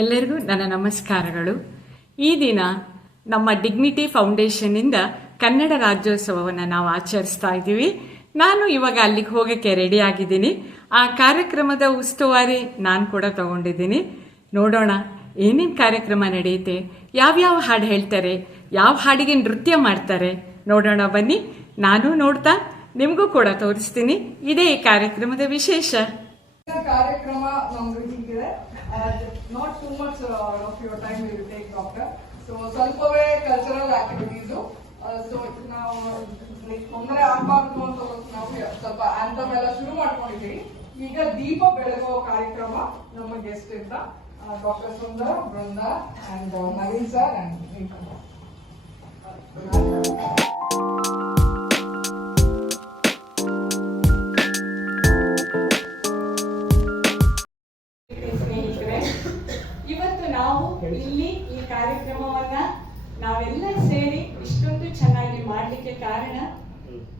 ಎಲ್ಲರಿಗೂ ನನ್ನ ನಮಸ್ಕಾರಗಳು. ಈ ದಿನ ನಮ್ಮ ಡಿಗ್ನಿಟಿ ಫೌಂಡೇಶನ್ನಿಂದ ಕನ್ನಡ ರಾಜ್ಯೋತ್ಸವವನ್ನು ನಾವು ಆಚರಿಸ್ತಾ ಇದ್ದೀವಿ. ನಾನು ಇವಾಗ ಅಲ್ಲಿಗೆ ಹೋಗೋಕ್ಕೆ ರೆಡಿ ಆಗಿದ್ದೀನಿ. ಆ ಕಾರ್ಯಕ್ರಮದ ಉಸ್ತುವಾರಿ ನಾನು ಕೂಡ ತಗೊಂಡಿದ್ದೀನಿ. ನೋಡೋಣ ಏನೇನು ಕಾರ್ಯಕ್ರಮ ನಡೆಯುತ್ತೆ, ಯಾವ್ಯಾವ ಹಾಡು ಹೇಳ್ತಾರೆ, ಯಾವ ಹಾಡಿಗೆ ನೃತ್ಯ ಮಾಡ್ತಾರೆ ನೋಡೋಣ ಬನ್ನಿ. ನಾನು ನೋಡ್ತಾ ನಿಮಗೂ ಕೂಡ ತೋರಿಸ್ತೀನಿ. ಇದೇ ಈ ಕಾರ್ಯಕ್ರಮದ ವಿಶೇಷ. ಕಾರ್ಯಕ್ರಮ ನಮ್ದು ಹೀಗಿದೆ. Not too much of your time will take doctor. So ಸ್ವಲ್ಪವೇ ಕಲ್ಚರಲ್ ಆಕ್ಟಿವಿಟೀಸು. ಸೊ ನಾವು ತೊಂದರೆ ಆಗಬಾರ್ದು ಅಂತ ನಾವು ಸ್ವಲ್ಪ ಆಂಥಮ್ ಎಲ್ಲ ಶುರು ಮಾಡ್ಕೊಂಡಿದ್ದೀವಿ. ಈಗ ದೀಪ ಬೆಳಗುವ ಕಾರ್ಯಕ್ರಮ ನಮ್ಮ ಗೆಸ್ಟ್ ಇಂದ doctor Sundar, Brinda and Naveen sir and ಇಲ್ಲಿ ಈ ಕಾರ್ಯಕ್ರಮವನ್ನ ನಾವೆಲ್ಲ ಸೇರಿ ಇಷ್ಟೊಂದು ಚೆನ್ನಾಗಿ ಮಾಡಲಿಕ್ಕೆ ಕಾರಣ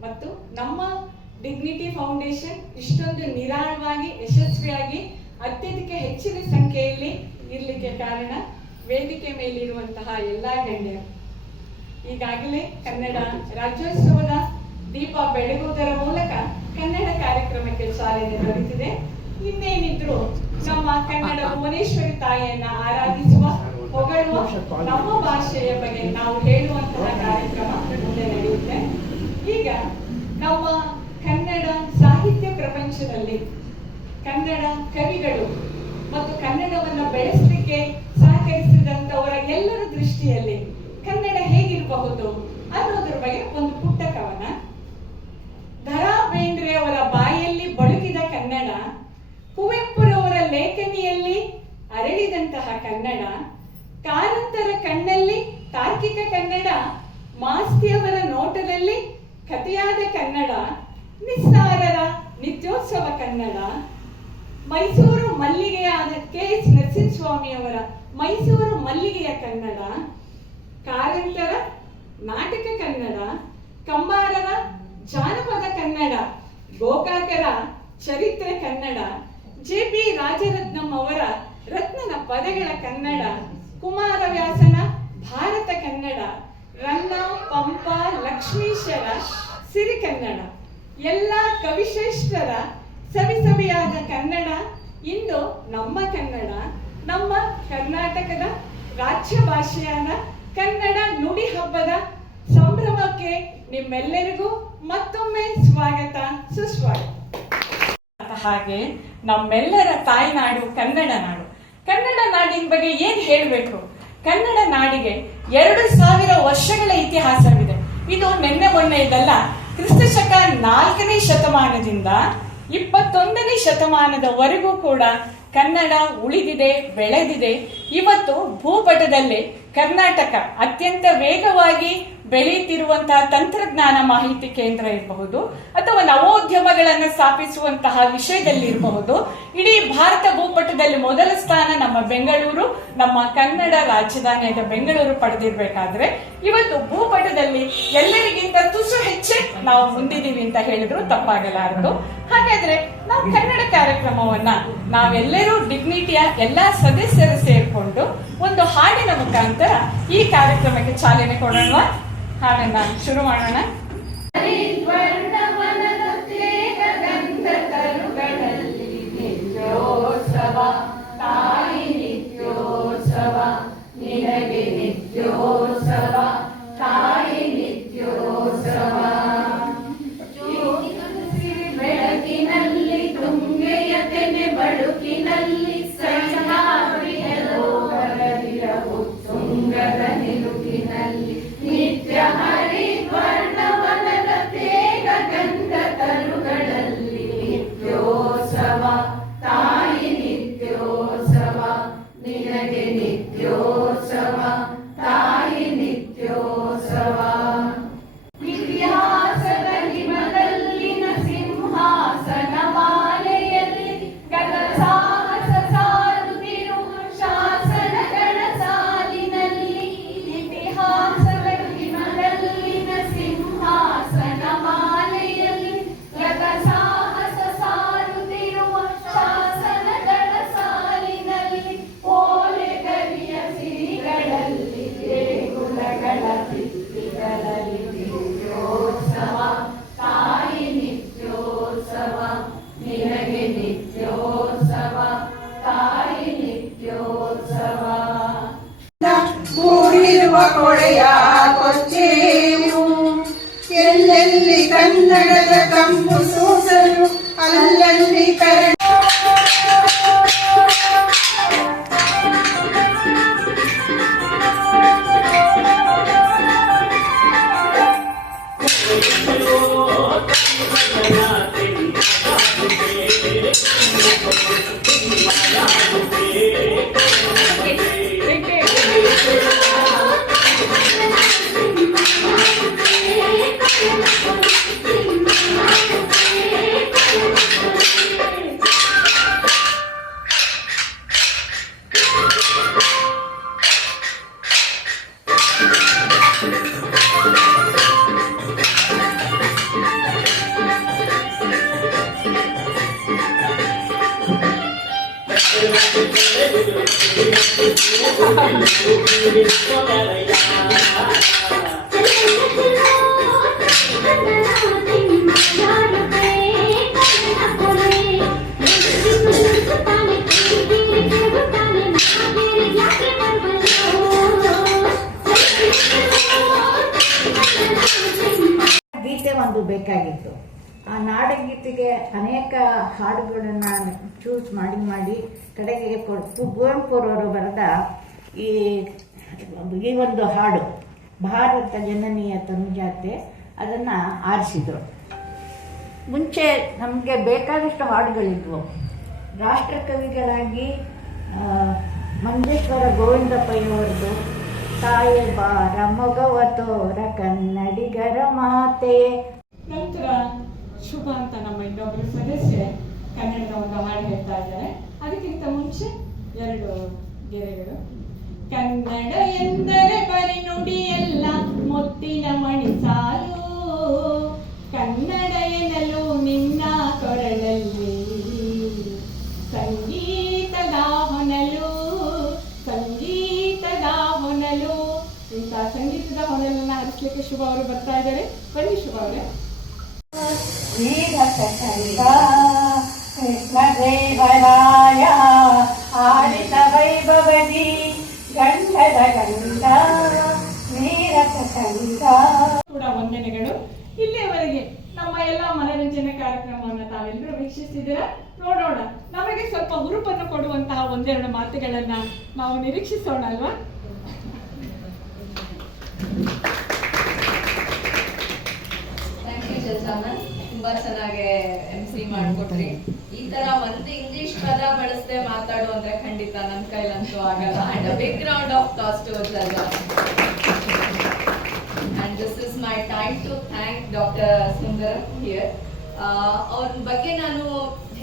ಮತ್ತು ನಮ್ಮ ಡಿಗ್ನಿಟಿ ಫೌಂಡೇಶನ್ ಇಷ್ಟೊಂದು ನಿರಾಳವಾಗಿ ಯಶಸ್ವಿಯಾಗಿ ಅತ್ಯಧಿಕ ಹೆಚ್ಚಿನ ಸಂಖ್ಯೆಯಲ್ಲಿ ಇರಲಿಕ್ಕೆ ಕಾರಣ ವೇದಿಕೆ ಮೇಲಿರುವಂತಹ ಎಲ್ಲ ಗಣ್ಯರು. ಈಗಾಗಲೇ ಕನ್ನಡ ರಾಜ್ಯೋತ್ಸವದ ದೀಪ ಬೆಳಗುವುದರ ಮೂಲಕ ಕನ್ನಡ ಕಾರ್ಯಕ್ರಮಕ್ಕೆ ಚಾಲನೆ ದೊರೆತಿದೆ. ಇನ್ನೇನಿದ್ರು ನಮ್ಮ ಕನ್ನಡ ಭುವನೇಶ್ವರಿ ತಾಯಿಯನ್ನ ಆರಾಧಿಸುವ, ಹೊಗಳುವ, ನಮ್ಮ ಭಾಷೆಯ ಬಗ್ಗೆ ನಾವು ಹೇಳುವಂತಹ ಕಾರ್ಯಕ್ರಮ ಮುಂದೆ ನಡೆಯುತ್ತೆ. ಈಗ ನಮ್ಮ ಕನ್ನಡ ಸಾಹಿತ್ಯ ಪ್ರಪಂಚದಲ್ಲಿ ಕನ್ನಡ ಕವಿಗಳು ಮತ್ತು ಕನ್ನಡವನ್ನು ಬೆಳೆಸಲಿಕ್ಕೆ ಸಹಕರಿಸಿದಂತವರ ಎಲ್ಲರ ದೃಷ್ಟಿಯಲ್ಲಿ ಕನ್ನಡ ಹೇಗಿರಬಹುದು ಅನ್ನೋದ್ರ ಬಗ್ಗೆ ಒಂದು ಪುಟ್ಟ ಕವನ. ಧರಾ ಬೇಂದ್ರೆ ಅವರ ಬಾಯಲ್ಲಿ ಬಳುಕಿದ ಕನ್ನಡ, ಕುವೆಂಪುರವರ ಲೇಖನಿಯಲ್ಲಿ ಅರಳಿದಂತಹ ಕನ್ನಡ, ಕಾರಂತರ ಕಣ್ಣಲ್ಲಿ ತಾರ್ಕಿಕ ಕನ್ನಡ, ಮಾಸ್ತಿಯವರ ನೋಟದಲ್ಲಿ ಕಥೆಯಾದ ಕನ್ನಡ, ನಿಸ್ಸಾರರ ನಿತ್ಯೋತ್ಸವ ಕನ್ನಡ, ಮೈಸೂರು ಮಲ್ಲಿಗೆಯಾದ ಕೆ.ಎಸ್. ನರಸಿಂಹಸ್ವಾಮಿಯವರ ಮೈಸೂರು ಮಲ್ಲಿಗೆಯ ಕನ್ನಡ, ಕಾರಂತರ ನಾಟಕ ಕನ್ನಡ, ಕಂಬಾರರ ಜಾನಪದ ಕನ್ನಡ, ಗೋಕಾಕರ ಚರಿತ್ರೆ ಕನ್ನಡ, ಜೆ.ಪಿ. ರಾಜರತ್ನಂ ಅವರ ರತ್ನನ ಪದಗಳ ಕನ್ನಡ, ಕುಮಾರವ್ಯಾಸನ ಭಾರತ ಕನ್ನಡ, ರನ್ನ, ಪಂಪ, ಲಕ್ಷ್ಮೀಶರ ಸಿರಿ ಕನ್ನಡ, ಎಲ್ಲ ಕವಿಶ್ರೇಷ್ಠರ ಸವಿಸವಿಯಾದ ಕನ್ನಡ ಇಂದು ನಮ್ಮ ಕನ್ನಡ, ನಮ್ಮ ಕರ್ನಾಟಕದ ರಾಜ್ಯ ಭಾಷೆಯಾದ ಕನ್ನಡ ನುಡಿ ಹಬ್ಬದ ಸಂಭ್ರಮಕ್ಕೆ ನಿಮ್ಮೆಲ್ಲರಿಗೂ ಮತ್ತೊಮ್ಮೆ ಸ್ವಾಗತ, ಸುಸ್ವಾಗತ. ಹಾಗೆ ನಮ್ಮೆಲ್ಲರ ತಾಯ್ನಾಡು ಕನ್ನಡ ನಾಡು. ಕನ್ನಡ ನಾಡಿನ ಬಗ್ಗೆ ಏನ್ ಹೇಳಬೇಕು? ಕನ್ನಡ ನಾಡಿಗೆ 2000 ವರ್ಷಗಳ ಇತಿಹಾಸವಿದೆ. ಇದು ನಿನ್ನೆ ಮೊನ್ನೆದಲ್ಲ. ಕ್ರಿಸ್ತಶಕ 4ನೇ ಶತಮಾನದಿಂದ 21ನೇ ಶತಮಾನದವರೆಗೂ ಕೂಡ ಕನ್ನಡ ಉಳಿದಿದೆ, ಬೆಳೆದಿದೆ. ಇವತ್ತು ಭೂಪಟದಲ್ಲಿ ಕರ್ನಾಟಕ ಅತ್ಯಂತ ವೇಗವಾಗಿ ಬೆಳೆಯುತ್ತಿರುವಂತಹ ತಂತ್ರಜ್ಞಾನ ಮಾಹಿತಿ ಕೇಂದ್ರ ಇರಬಹುದು, ಅಥವಾ ನವೋದ್ಯಮಗಳನ್ನು ಸ್ಥಾಪಿಸುವಂತಹ ವಿಷಯದಲ್ಲಿ ಇರಬಹುದು. ಇಡೀ ಭಾರತ ಭೂಪಟದಲ್ಲಿ ಮೊದಲ ಸ್ಥಾನ ನಮ್ಮ ಬೆಂಗಳೂರು, ನಮ್ಮ ಕನ್ನಡ ರಾಜಧಾನಿಯಾದ ಬೆಂಗಳೂರು ಪಡೆದಿರ್ಬೇಕಾದ್ರೆ ಇವತ್ತು ಭೂಪಟದಲ್ಲಿ ಎಲ್ಲರಿಗಿಂತ ತುಸು ಹೆಚ್ಚೆ ನಾವು ಮುಂದಿದ್ದೀವಿ ಅಂತ ಹೇಳಿದ್ರು ತಪ್ಪಾಗಲಾರದು. ಹಾಗಾದ್ರೆ ನಾವು ಕನ್ನಡ ಕಾರ್ಯಕ್ರಮವನ್ನ ನಾವೆಲ್ಲರೂ ಡಿಗ್ನಿಟಿಯ ಎಲ್ಲಾ ಸದಸ್ಯರು ಸೇರ್ಕೊಂಡು ಒಂದು ಹಾಡಿನ ಮುಖಾಂತರ ಈ ಕಾರ್ಯಕ್ರಮಕ್ಕೆ ಚಾಲನೆ ಕೊಡೋಣ. ಹಾಡನ್ನ ಶುರು ಮಾಡೋಣ. ತಾಯಿ ನಿತ್ಯೋತ್ಸವ, ನಿನಗೆ ನಿತ್ಯೋತ್ಸವ, ತಾಯಿ ನಿತ್ಯೋತ್ಸವ. ಬೆಳಕಿನಲ್ಲಿ ತುಂಗೆಯ ತೆನೆ ಬಳುಕಿನಲ್ಲಿ ಸಹ್ಯಾದ್ರಿಯ ಲೋಕದಲ್ಲಿರವು ತುಂಗದ ನಿಲುಕಿನಲ್ಲಿ ನಿತ್ಯ ಹರಿದ್ವರ್ಣವನದ ತೇಗ ಗಂಧ ತರುಗಳಲ್ಲಿ ನಿತ್ಯೋತ್ಸವ, ತಾಯಿ ನಿತ್ಯೋತ್ಸವ, ನಿನಗೆ ನಿತ್ಯೋತ್ಸವ, ತಾಯಿ ನಿತ್ಯೋತ್ಸವ. ಇತಿಹಾಸದ ಹಿಮದಲ್ಲಿನ ಸಿಂಹಾಸನ ಮಾಲೆಯಲ್ಲಿ ಗದ ಸಾಹಸ ಸಾರುತ್ತಿರುವ ಶಾಸನಗಳ ಸಾಲಿನಲ್ಲಿ, ಇತಿಹಾಸದ ಹಿಮದಲ್ಲಿನ ಸಿಂಹಾಸನ ಮಾಲೆಯಲ್ಲಿ ಗದ ಸಾಹಸ ಸಾರುತ್ತಿರುವ ಶಾಸನಗಳ ಸಾಲಿನಲ್ಲಿ ಓಲೆ ಚೆಲ್ಲುವ ಕೊಡೆಯ ಕೊಚ್ಚೇವು. ಎಲ್ಲೆಲ್ಲಿ ಕನ್ನಡದ ಕಂಪು ಸೂಸಲು ಅಲ್ಲಲ್ಲಿ ಕನ್ನಡ ಗೀತೆ ಒಂದು ಬೇಕಾಗಿತ್ತು. ಆ ನಾಡಗೀತೆಗೆ ಅನೇಕ ಹಾಡುಗಳನ್ನು ಚೂಸ್ ಮಾಡಿ ಕಡೆಗೆ ಕುವೆಂಪುರವರು ಬರೆದ ಈ ಒಂದು ಹಾಡು ಭಾರತ ಜನನೀಯ ತನುಜಾತೆ ಅದನ್ನು ಆರಿಸಿದರು. ಮುಂಚೆ ನಮಗೆ ಬೇಕಾದಷ್ಟು ಹಾಡುಗಳಿದ್ವು. ರಾಷ್ಟ್ರಕವಿಗಳಾಗಿ ಮಂಜೇಶ್ವರ ಗೋವಿಂದ ಪೈಯವರದು ತಾಯ ಬಾರ ಮೊಗವ ತೋರ ಕನ್ನಡಿಗರ ಮಾತೆ. ನಂತರ ಶುಭ ಅಂತ ನಮ್ಮ ಇನ್ನೊಬ್ಬರು ಸದಸ್ಯ ಕನ್ನಡದ ಒಂದು ಹಾಡು ಹೇಳ್ತಾ ಇದ್ದಾರೆ. ಅದಕ್ಕಿಂತ ಮುಂಚೆ 2 ಗೆರೆಗಳು. ಕನ್ನಡ ಎಂದರೆ ಬರಿ ನುಡಿಯಲ್ಲ ಮುತ್ತಿನ ಮಣಿಸಾಲು, ಕನ್ನಡ ಎನ್ನಲು ನಿನ್ನ ಕೊರಳಲ್ಲಿ ಸಂಗೀತದ ಹೊನಲು, ಸಂಗೀತದ ಹೊನಲು. ಇಂಥ ಸಂಗೀತದ ಹೊನಲನ್ನ ಹರಿಸ್ಲಿಕ್ಕೆ ಶುಭ ಅವರು ಬರ್ತಾ ಇದ್ದಾರೆ. ಬನ್ನಿ ಶುಭ ಅವರೇ. ಕೃಷ್ಣದೇವರಾಯ ಆಡಿದ ವೈಭವದಿ ಗಂಧದ ಗಂಧ ನೀರಸ ಕಂಠ ಕೂಡ ವಂದನೆಗಳು. ಇಲ್ಲಿಯವರೆಗೆ ನಮ್ಮ ಎಲ್ಲಾ ಮನರಂಜನೆ ಕಾರ್ಯಕ್ರಮವನ್ನು ತಾವೆಲ್ಲರೂ ವೀಕ್ಷಿಸಿದ್ದೀರಾ. ನೋಡೋಣ, ನಮಗೆ ಸ್ವಲ್ಪ ಹುರುಪನ್ನು ಕೊಡುವಂತಹ 1-2 ಮಾತುಗಳನ್ನ ನಾವು ನಿರೀಕ್ಷಿಸೋಣ ಅಲ್ವಾ? ತುಂಬಾ ಚೆನ್ನಾಗಿ MC ಮಾಡ್ಕೊಟ್ರಿ. ಈ ತರ ಒಂದು ಇಂಗ್ಲಿಷ್ ಪದ ಬಳಸದೆ ಮಾತಾಡು ಅಂದ್ರೆ ಖಂಡಿತ ನನ್ ಕೈಲಂತೂ ಆಗಲ್ಲ. And a big round of applause to Jalja. And this is my time to thank Dr. Sundaram here. ಅವ್ರ ಬಗ್ಗೆ ನಾನು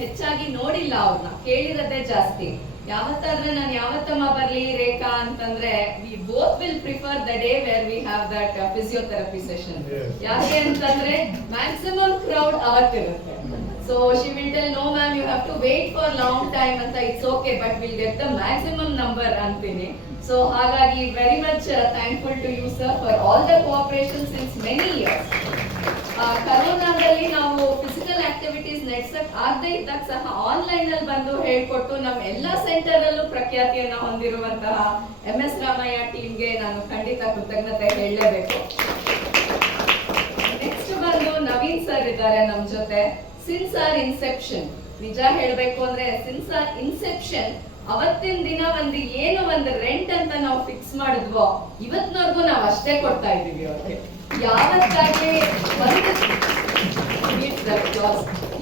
ಹೆಚ್ಚಾಗಿ ನೋಡಿಲ್ಲ, ಅವ್ರನ್ನ ಕೇಳಿರೋದೇ ಜಾಸ್ತಿ. ಯಾವತ್ತಾದ್ರೆ ನಾನು ಯಾವತ್ತಮ್ಮ ಬರ್ಲಿ ರೇಖಾ ಅಂತಂದ್ರೆ we both will prefer the day where we have that physiotherapy session. ಯಾಕೆ ಅಂತಂದ್ರೆ maximum crowd ಅವತ್ತಿರುತ್ತೆ. So she will tell, no ma'am, you have to wait for long time ಅಂತ. It's okay, but we'll get the maximum number ಅಂತೀನಿ. So ಹಾಗಾಗಿ very much thankful to you sir for all the cooperation since many years. ಕರೋನಾದಲ್ಲಿ ನಾವು physical activities ನಡೆಸಕ್ ಆಗದೆ ಇದ್ದಾಗ ಸಹ online ಅಲ್ಲಿ ಬಂದು ಹೇಳ್ಕೊಟ್ಟು ನಮ್ಮ ಎಲ್ಲಾ ಸೆಂಟರ್ ಅಲ್ಲೂ ಪ್ರಖ್ಯಾತಿಯನ್ನ ಹೊಂದಿರುವಂತಹ MS ರಾಮಯ್ಯ ಟೀಮ್ಗೆ ನಾನು ಖಂಡಿತ ಕೃತಜ್ಞತೆ ಹೇಳಲೇಬೇಕು. ನೆಕ್ಸ್ಟ್ ಬಂದು ನವೀನ್ ಸರ್ ಇದ್ದಾರೆ ನಮ್ ಜೊತೆ. ಸಿನ್ಸ್ ಆರ್ ಇನ್ಸೆಪ್ಷನ್, ನಿಜ ಹೇಳ್ಬೇಕು ಅಂದ್ರೆ ಸಿನ್ಸ್ ಆರ್ ಇನ್ಸೆಪ್ಷನ್ ಅವತ್ತಿನ ದಿನ ಒಂದು ರೆಂಟ್ ಅಂತ ನಾವು ಫಿಕ್ಸ್ ಮಾಡಿದ್ವೋ ಇವತ್ತಿನವರೆಗೂ ನಾವು ಅಷ್ಟೇ ಕೊಡ್ತಾ ಇದೀವಿ ಅವ್ರಿಗೆ.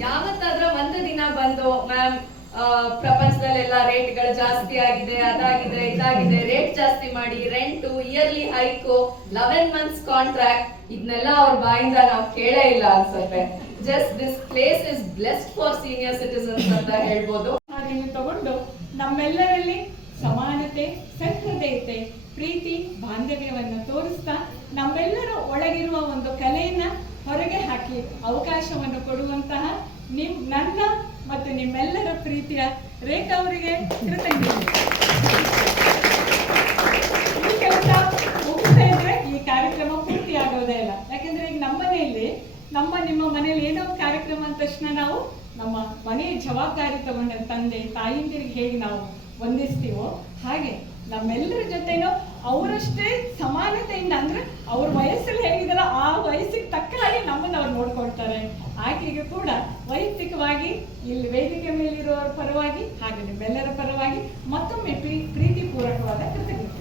ಯಾವತ್ತಾದ್ರೂ ಒಂದು ದಿನ ಬಂದು ಮ್ಯಾಮ್ ಪ್ರಪಂಚದಲ್ಲೆಲ್ಲ ರೇಟ್ಗಳು ಜಾಸ್ತಿ ಆಗಿದೆ, ಅದಾಗಿದೆ, ಇದಾಗಿದೆ, ರೇಟ್ ಜಾಸ್ತಿ ಮಾಡಿ, rent, yearly hike, 11 months contract, ಇದನ್ನೆಲ್ಲ ಅವ್ರ ಬಾಯಿಂದ ನಾವು ಕೇಳೇ ಇಲ್ಲ ಅನ್ಸುತ್ತೆ. Just this place is blessed for senior citizens ಅಂತ ಹೇಳ್ಬೋದು. ಹಾಗೆ ತಗೊಂಡು ನಮ್ಮೆಲ್ಲರಲ್ಲಿ ಸಮಾನತೆ, ಸಹೃದಯತೆ, ಪ್ರೀತಿ, ಬಾಂಧವ್ಯವನ್ನು ತೋರಿಸ್ತಾ ನಮ್ಮೆಲ್ಲರ ಒಳಗಿರುವ ಒಂದು ಕಲೆಯನ್ನ ಹೊರಗೆ ಹಾಕಿ ಅವಕಾಶವನ್ನು ಕೊಡುವಂತಹ ನನ್ನ ಮತ್ತು ನಿಮ್ಮೆಲ್ಲರ ಪ್ರೀತಿಯ ರೇಖಾ ಅವರಿಗೆ ಕೃತಜ್ಞತೆ. ಈ ಕೆಲಸ ಮುಗಿಸ್ತಾ ಇದ್ರೆ ಈ ಕಾರ್ಯಕ್ರಮ ಪೂರ್ತಿ ಆಗೋದೇ ಇಲ್ಲ. ಯಾಕಂದ್ರೆ ಈಗ ನಮ್ಮ ನಿಮ್ಮ ಮನೆಯಲ್ಲಿ ಏನೋ ಕಾರ್ಯಕ್ರಮ ಅಂದ ತಕ್ಷಣ ನಾವು ನಮ್ಮ ಮನೆಯ ಜವಾಬ್ದಾರಿ ತಗೊಂಡ ತಂದೆ ತಾಯಿಂದಿರಿಗೆ ಹೇಗೆ ನಾವು ವಂದಿಸ್ತೀವೋ ಹಾಗೆ ನಮ್ಮೆಲ್ಲರ ಜೊತೆನೂ ಅವರಷ್ಟೇ ಸಮಾನತೆಯಿಂದ, ಅಂದ್ರೆ ಅವ್ರ ವಯಸ್ಸಲ್ಲಿ ಹೇಗಿದಾರೋ ಆ ವಯಸ್ಸಿಗೆ ತಕ್ಕ ಹಾಗೆ ನಮ್ಮನ್ನು ಅವ್ರು ನೋಡ್ಕೊಳ್ತಾರೆ. ಆಕೆಗೆ ಕೂಡ ವೈಯಕ್ತಿಕವಾಗಿ ಇಲ್ಲಿ ವೇದಿಕೆ ಮೇಲಿರೋರ ಪರವಾಗಿ ಹಾಗೂ ನಿಮ್ಮೆಲ್ಲರ ಪರವಾಗಿ ಮತ್ತೊಮ್ಮೆ ಪ್ರೀತಿಪೂರ್ವಕವಾದ ಕೃತಜ್ಞತೆ.